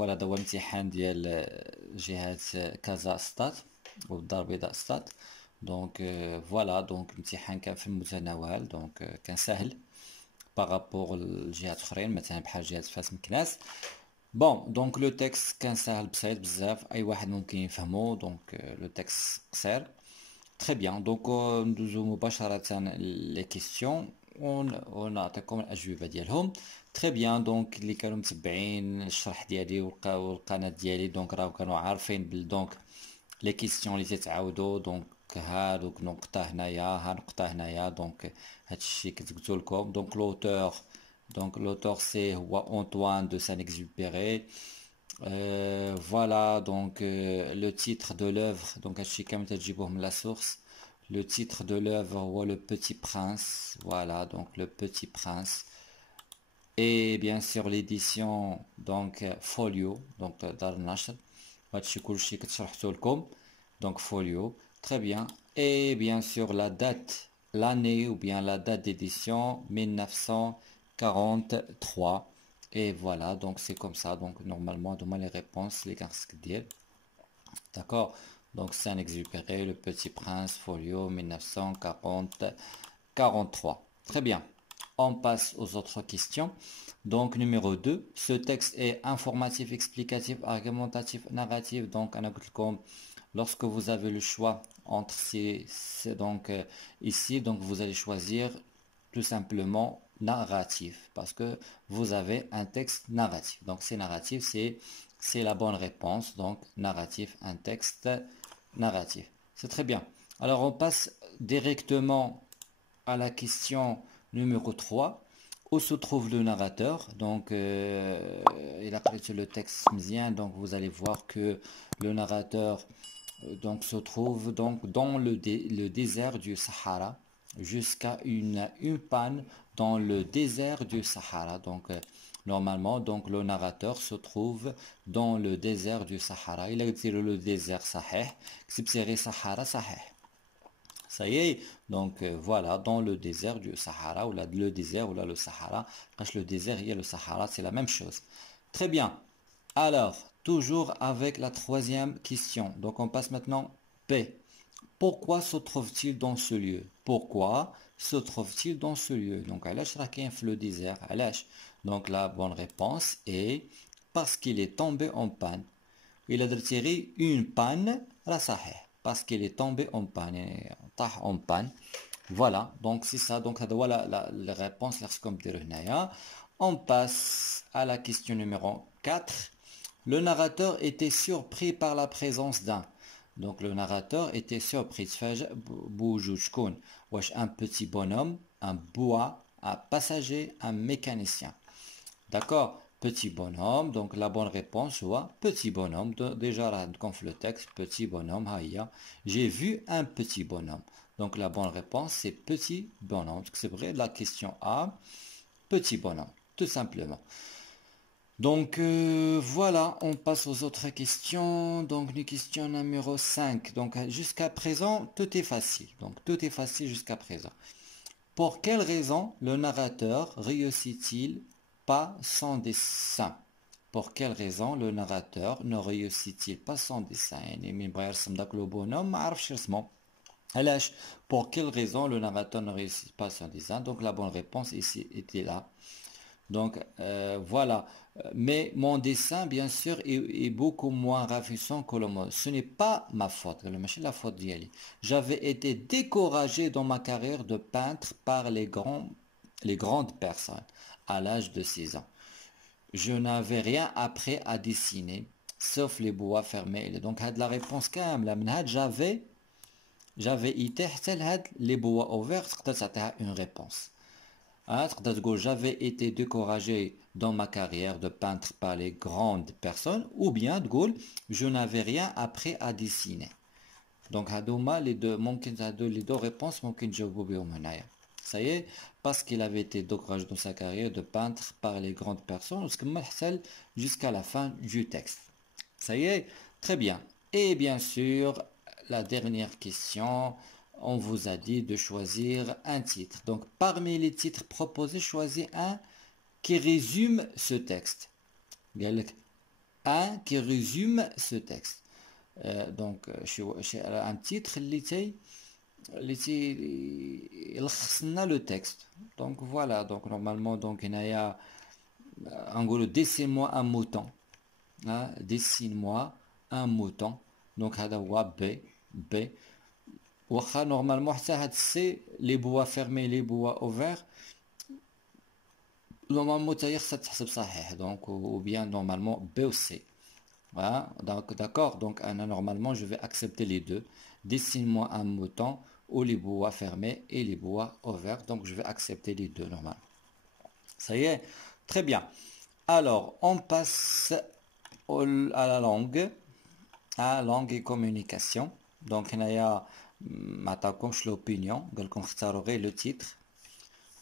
فوالا دابا امتحان ديال جهة كازا ستات والدار البيضاء ستات. دونك فوالا دونك امتحان كان في المتناول، دونك كان سهل بارابور لجهات اخرين مثلا بحال جهة فاس مكناس. بون دونك لو تكست كان ساهل بسيط بزاف، اي واحد ممكن يفهمو. دونك لو تكست قصير تري بيان. دونك ندوزو مباشرة لي كيسيون ونعطيكم الأجوبة ديالهم. تري بيان. دونك اللي كانوا متبعين الشرح ديالي والقناة ديالي دونك راهو كانوا عارفين دونك لي كيسيون اللي تتعاودوا. دونك هادوك نقطة هنايا، ها نقطة هنايا، دونك هادشي كنت قلت لكم. دونك لوتور، دونك لوتور سي هو أنطوان دو سان-Exupéry. Voilà donc le titre de l'œuvre, donc هادشي كامل تجيبوه من la source. Le titre de l'œuvre هو Le Petit Prince. Voilà donc Le Petit Prince. Et bien sûr l'édition donc Folio, donc دار النشر. هادشي كلشي كنت شرحته لكم. Donc Folio, très bien. Et bien sûr la date, l'année ou bien la date d'édition 1943. Et voilà, donc c'est comme ça. Donc normalement, donne-moi les réponses, les casques d'hier. D'accord? Donc Saint-Exupéry, Le Petit Prince, Folio, 1943. Très bien. On passe aux autres questions. Donc numéro 2, ce texte est informatif, explicatif, argumentatif, narratif. Donc comme lorsque vous avez le choix entre donc ici, donc vous allez choisir tout simplement narratif parce que vous avez un texte narratif. Donc c'est narratif, c'est la bonne réponse. Donc narratif, un texte narratif. C'est très bien. Alors on passe directement à la question numéro 3. Où se trouve le narrateur? Donc il a créé le texte mzien, donc vous allez voir que le narrateur donc se trouve donc dans le désert du Sahara, jusqu'à une panne dans le désert du Sahara. Donc normalement donc le narrateur se trouve dans le désert du Sahara. Il a dit le désert Sahih, c'est Sahara Sahih. Ça y est, donc voilà, dans le désert du Sahara, ou là, le désert, ou là, le Sahara. Parce que le désert et le Sahara, c'est la même chose. Très bien. Alors, toujours avec la troisième question. Donc, on passe maintenant P. Pourquoi se trouve-t-il dans ce lieu? Pourquoi se trouve-t-il dans ce lieu? Donc, علاش راه كاين في le désert? علاش? Donc, la bonne réponse est parce qu'il est tombé en panne. Il a tiré une panne, راه صحيح. Parce qu'il est tombé en panne. طاح en panne. Voilà, donc c'est ça. Donc voilà la réponse. On passe à la question numéro 4. Le narrateur était surpris par la présence d'un. Donc le narrateur était surpris. Un petit bonhomme, un bois, un passager, un mécanicien. D'accord? Petit bonhomme, donc la bonne réponse soit petit bonhomme. Déjà, comme le texte, petit bonhomme, j'ai vu un petit bonhomme. Donc la bonne réponse c'est petit bonhomme. C'est vrai, la question A, petit bonhomme, tout simplement. Donc voilà, on passe aux autres questions. Donc les questions numéro 5. Donc jusqu'à présent, tout est facile. Donc tout est facile jusqu'à présent. Pour quelle raison le narrateur réussit-il pas son dessin? Pour quelle raison le narrateur ne réussit-il pas son dessin? Pour quelle raison le narrateur ne réussit pas son dessin? Donc la bonne réponse ici était là. Donc voilà. Mais mon dessin, bien sûr, est beaucoup moins ravissant que le mien. Ce n'est pas ma faute. La faute d'Yali. J'avais été découragé dans ma carrière de peintre par les grandes personnes à l'âge de 6 ans. Je n'avais rien appris à dessiner, sauf les bois fermés. Donc la réponse quand même, j'avais été les bois ouverts, c'était une réponse. J'avais été découragé dans ma carrière de peintre par les grandes personnes, ou bien je n'avais rien appris à dessiner. Donc les deux réponses ça y est, parce qu'il avait été découragé dans sa carrière de peintre par les grandes personnes, jusqu'à la fin du texte. Ça y est, très bien. Et bien sûr, la dernière question, on vous a dit de choisir un titre. Donc parmi les titres proposés, choisis un qui résume ce texte. un qui résume ce texte. Donc, un titre يلخص لنا le texte. Donc voilà, donc normalement donc هنايا en gros dessine-moi un mouton. Hein, dessine-moi un mouton. Donc هذا هو B. واخا normalement حتى هاد C les bois fermés les bois ouverts normalement تاهي خصها تحسب صحيح. Donc ou bien normalement B ou C. Voilà, donc d'accord, donc normalement je vais accepter les deux. Dessine-moi un mouton ou les bois fermés et les bois ouverts. Donc je vais accepter les deux normalement. Ça y est, très bien. Alors on passe à la langue, à langue et communication. Donc il y a l'opinion, le titre.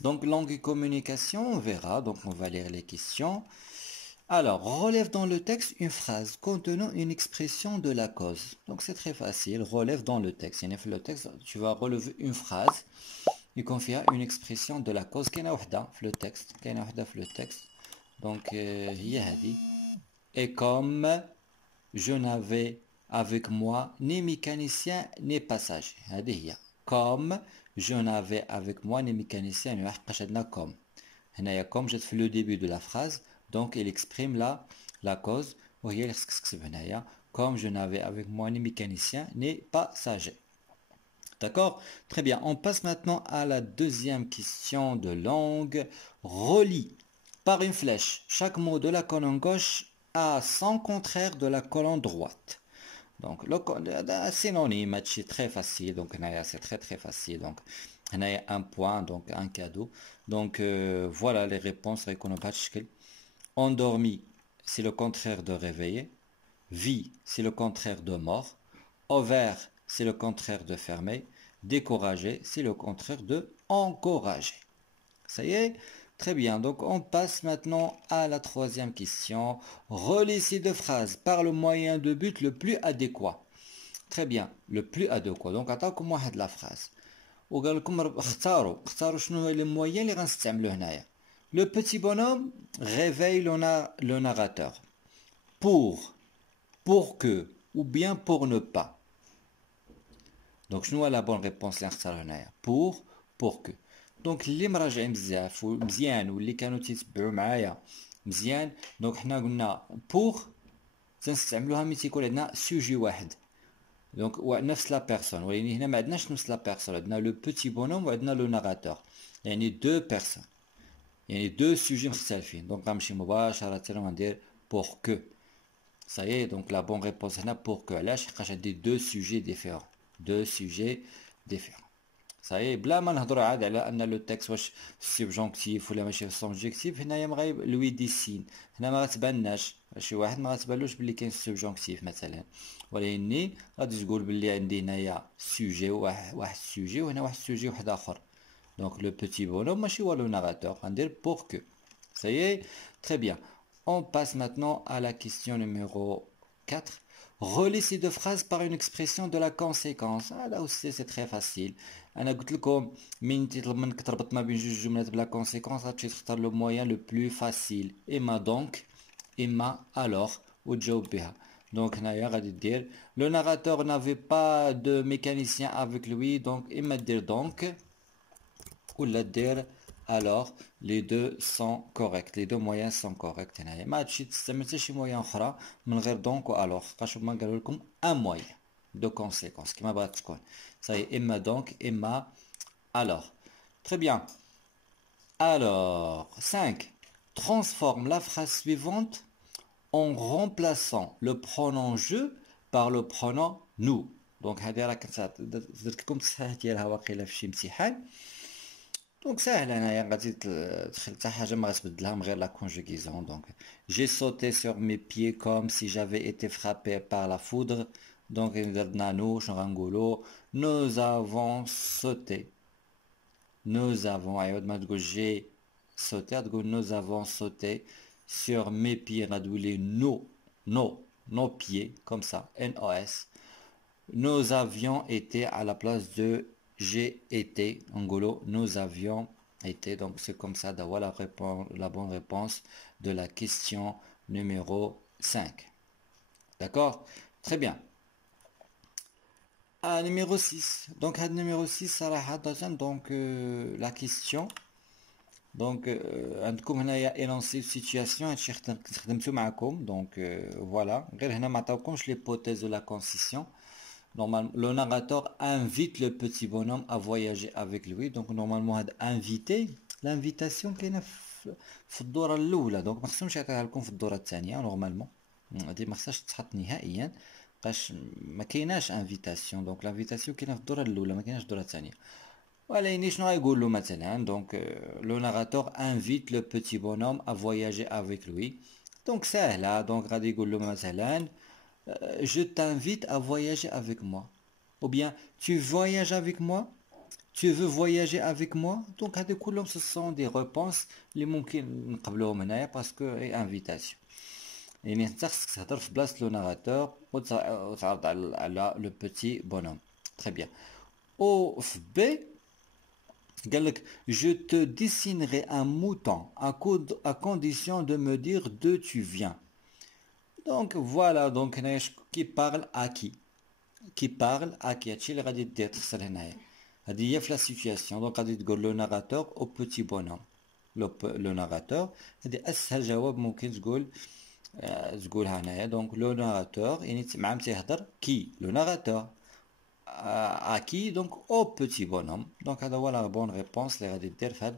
Donc langue et communication, on verra, donc on va lire les questions. Alors, relève dans le texte une phrase contenant une expression de la cause. Donc c'est très facile, relève dans le texte. Le texte, tu vas relever une phrase qui confie une expression de la cause. Qu'il y en a le texte. Le texte. Donc, et comme je n'avais avec moi ni mécanicien ni passager. Comme je n'avais avec moi ni mécanicien ni comme. Comme j'ai fait le début de la phrase, donc il exprime la cause. Comme je n'avais avec moi ni mécanicien ni passager. D'accord? Très bien. On passe maintenant à la deuxième question de langue. Relie par une flèche chaque mot de la colonne gauche à son contraire de la colonne droite. Donc, le synonyme, c'est très facile. Donc, c'est très très facile. Donc, on a un point, donc un cadeau. Donc, voilà les réponses. Endormi, c'est le contraire de réveiller. Vie, c'est le contraire de mort. Ouvert, c'est le contraire de fermer. Découragé, c'est le contraire de encourager. Ça y est? Très bien. Donc, on passe maintenant à la troisième question. Relie ces deux phrases par le moyen de but le plus adéquat. Très bien. Le plus adéquat. Donc, attends واحد la phrase. وقال لكم اختاروا شنو هو les moyens اللي غنستعملوا هنايا. Le petit bonhomme réveille le narrateur. Pour que, ou bien pour ne pas. Donc, شنو هي la bonne réponse اللي غنختاروا هنايا. pour que. دونك اللي مراجعين بزاف مزيان واللي كانوا تيتبعوا معايا مزيان دونك حنا قلنا بوغ تنستعملوها ملي تيكون عندنا سوجي واحد دونك نفس لا بيرسون ولكن هنا ما عندناش نفس لا بيرسون عندنا لو بوتي بونوم وعندنا لو ناراتور يعني دو بيرسون يعني دو سوجي مختلفين دونك غنمشي مباشرة وندير بوغ كو صايي دونك لا بون ريبونس هنا بوغ كو علاش حقاش عندي دو سوجي ديفيرون دو سوجي ديفيرون صحيح بلا ما نهضروا عاد على ان لو تكست واش سوبجونكتيف ولا ماشي سوبجونكتيف هنايا مغايب لوي ديسين هنا ما غتباناش شي واحد ما غتبانلوش بلي كاين سوبجونكتيف مثلا ولكن غادي تقول بلي عندي هنايا سوجي واحد سوجي وهنا واحد سوجي واحد اخر دونك لو بوتي بونوم ماشي هو لو ناراتور غندير بور كو صايي تري بيان on passe maintenant à la question numéro 4. Relie ces deux phrases par une expression de la conséquence. Ah, là aussi c'est très facile. انا قلت لكم من تطلب منك تربط ما بين جوج جملات بلا كونسيكونس غتمشي تختار لو مويان لو بلو فاسيل اما دونك اما الوغ وتجاوب بها دونك هنايا غادي دير لو ناراتور نافي با دو ميكانيسيان افيك لوي دونك اما دير دونك ولا دير alors les deux sont corrects les deux moyens sont corrects هنايا ما تمشي تستعمل حتى شي مويان اخرى من غير دونك و الوغ فاش هما قالوا لكم ان مويان دو كونسيكونس كيما بغات تكون صاي اما دونك اما alors très bien alors 5 transforme la phrase suivante en remplaçant le pronom je par le pronom nous donc هذه راه كنت درت لكم التصحيح ديالها واقيلا في شي امتحان دونك ساهل انايا غادي تدخل حتى حاجه ما غتبدلها من غير لا كونجوغيزون دونك جي sauté sur mes pieds comme si j'avais été frappé par la foudre دونك درنا نو شنو غنقولوا nous avons sauté nous avons عوض ما تقول جي sauté تقول nous avons sauté sur mes pieds غتولي nos pieds comme ça NOS nous avions été à la place de j'ai été, Angolo, nous avions été. Donc c'est comme ça d'avoir la bonne réponse de la question numéro 5. D'accord? Très bien. Numéro 6. Donc, numéro 6, donc la question. Donc, عندكم هنايا énoncer situation هادشي خدمتو معكم. Donc, voilà. غير هنا ما عطاوكمش l'hypothèse de la concision. Normalement, le narrateur invite le petit bonhomme à voyager avec lui. Donc, normalement, هاد invité, l'invitation كاينه في الدورة الأولى. Donc, ما خصهمش يعطيها لكم في الدورة الثانية نورمالمون. هادي ما خصهاش تتحط نهائيا. باش ما كايناش انفيتاسيون. دونك لانفيتاسيون كاينه في الدوره الاولى ما كايناش الدوره الثانيه. ولكن شنو غايقول له مثلا؟ دونك لو ناراتور انفيت لو بوتي بونوم ا فواياجي افيك لوي. دونك ساهله. دونك غادي يقول له مثلا je t'invite à voyager avec moi, ou bien tu voyages avec moi, tu veux voyager avec moi. Donc هادو كلهم ce sont des réponses اللي ممكن نقبلوهم هنايا باسكو اي انفيتاسيون. يعني انت خصك تهضر في بلاصه لو ناراتور وتعرض على لو بوتي بونوم. تري بيان. او في بي قال لك je te dessinerai un mouton à condition de me dire d'où tu viens. Donc voilà. Donc هنايا qui parle à qui parle à qui هادشي اللي غادي دير تخسر هنايا. هادي هي في لا سيتوياسيون. دونك غادي تقول لو ناراتور او بوتي بونوم. لو ناراتور هادي اسهل جواب ممكن تقولها هنايا. دونك لو ناراتور يعني مع تيهضر كي لو ناراتور à qui donc au petit bonhomme. Donc هذا هو la bonne réponse اللي غادي دير في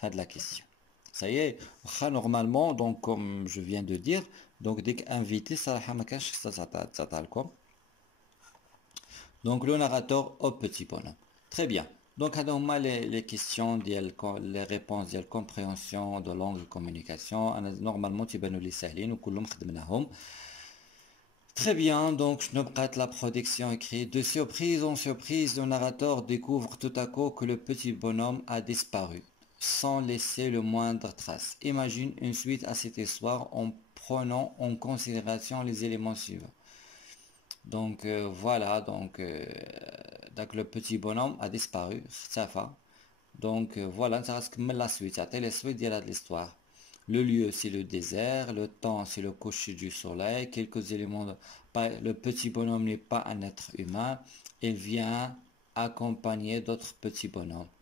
هاد la question. Ça y est. واخا normalement donc comme je viens de dire donc ديك invité صراحة ما كانش خصها تعطى لكم. Donc le narrateur au petit bonhomme. Très bien. Donc هادو هما les questions ديال les réponses ديال compréhension de langue de communication. انا normalement تيبانوا لي ساهلين وكلهم خدمناهم. Très bien, donc je note la production écrite. De surprise en surprise, le narrateur découvre tout à coup que le petit bonhomme a disparu, sans laisser le moindre trace. Imagine une suite à cette histoire en prenant en considération les éléments suivants. Donc voilà, donc le petit bonhomme a disparu, Safa. Donc voilà, ça reste comme la suite, c'est la suite de l'histoire. Le lieu, c'est le désert. Le temps, c'est le coucher du soleil. Quelques éléments. Le petit bonhomme n'est pas un être humain. Il vient accompagné d'autres petits bonhommes.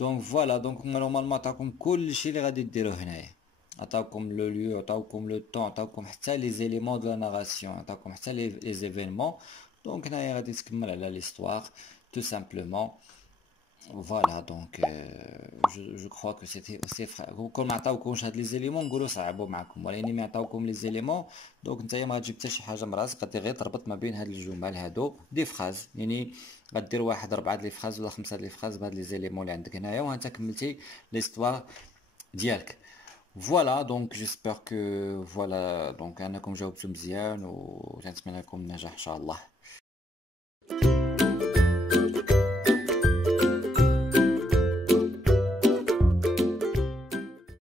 Donc voilà. Donc normalement, عطاكم كل شيء اللي غادي ديروه هنايا. عطاكم le lieu, عطاكم le temps, عطاكم حتى les éléments de la narration, عطاكم حتى les événements. Donc هنايا غادي تكمل على l'histoire, tout simplement. Voilà, donc je crois que c'est frère. كون ما عطاوكمش هاد لي زيليمون نقولوا صعبوا معكم، ولكن ما عطاوكم لي زيليمون دونك نتايا ما غتجيب حتى شي حاجه من راسك. غادي غير تربط ما بين هاد الجمل هادو دي فراز. يعني غدير واحد 4 لي فراز ولا 5 لي فراز بهاد لي زيليمون اللي عندك هنايا وانت كملتي ليستوار ديالك. فوالا دونك جيسبر كو فوالا دونك انكم جاوبتو مزيان ونتمنى لكم النجاح ان شاء الله.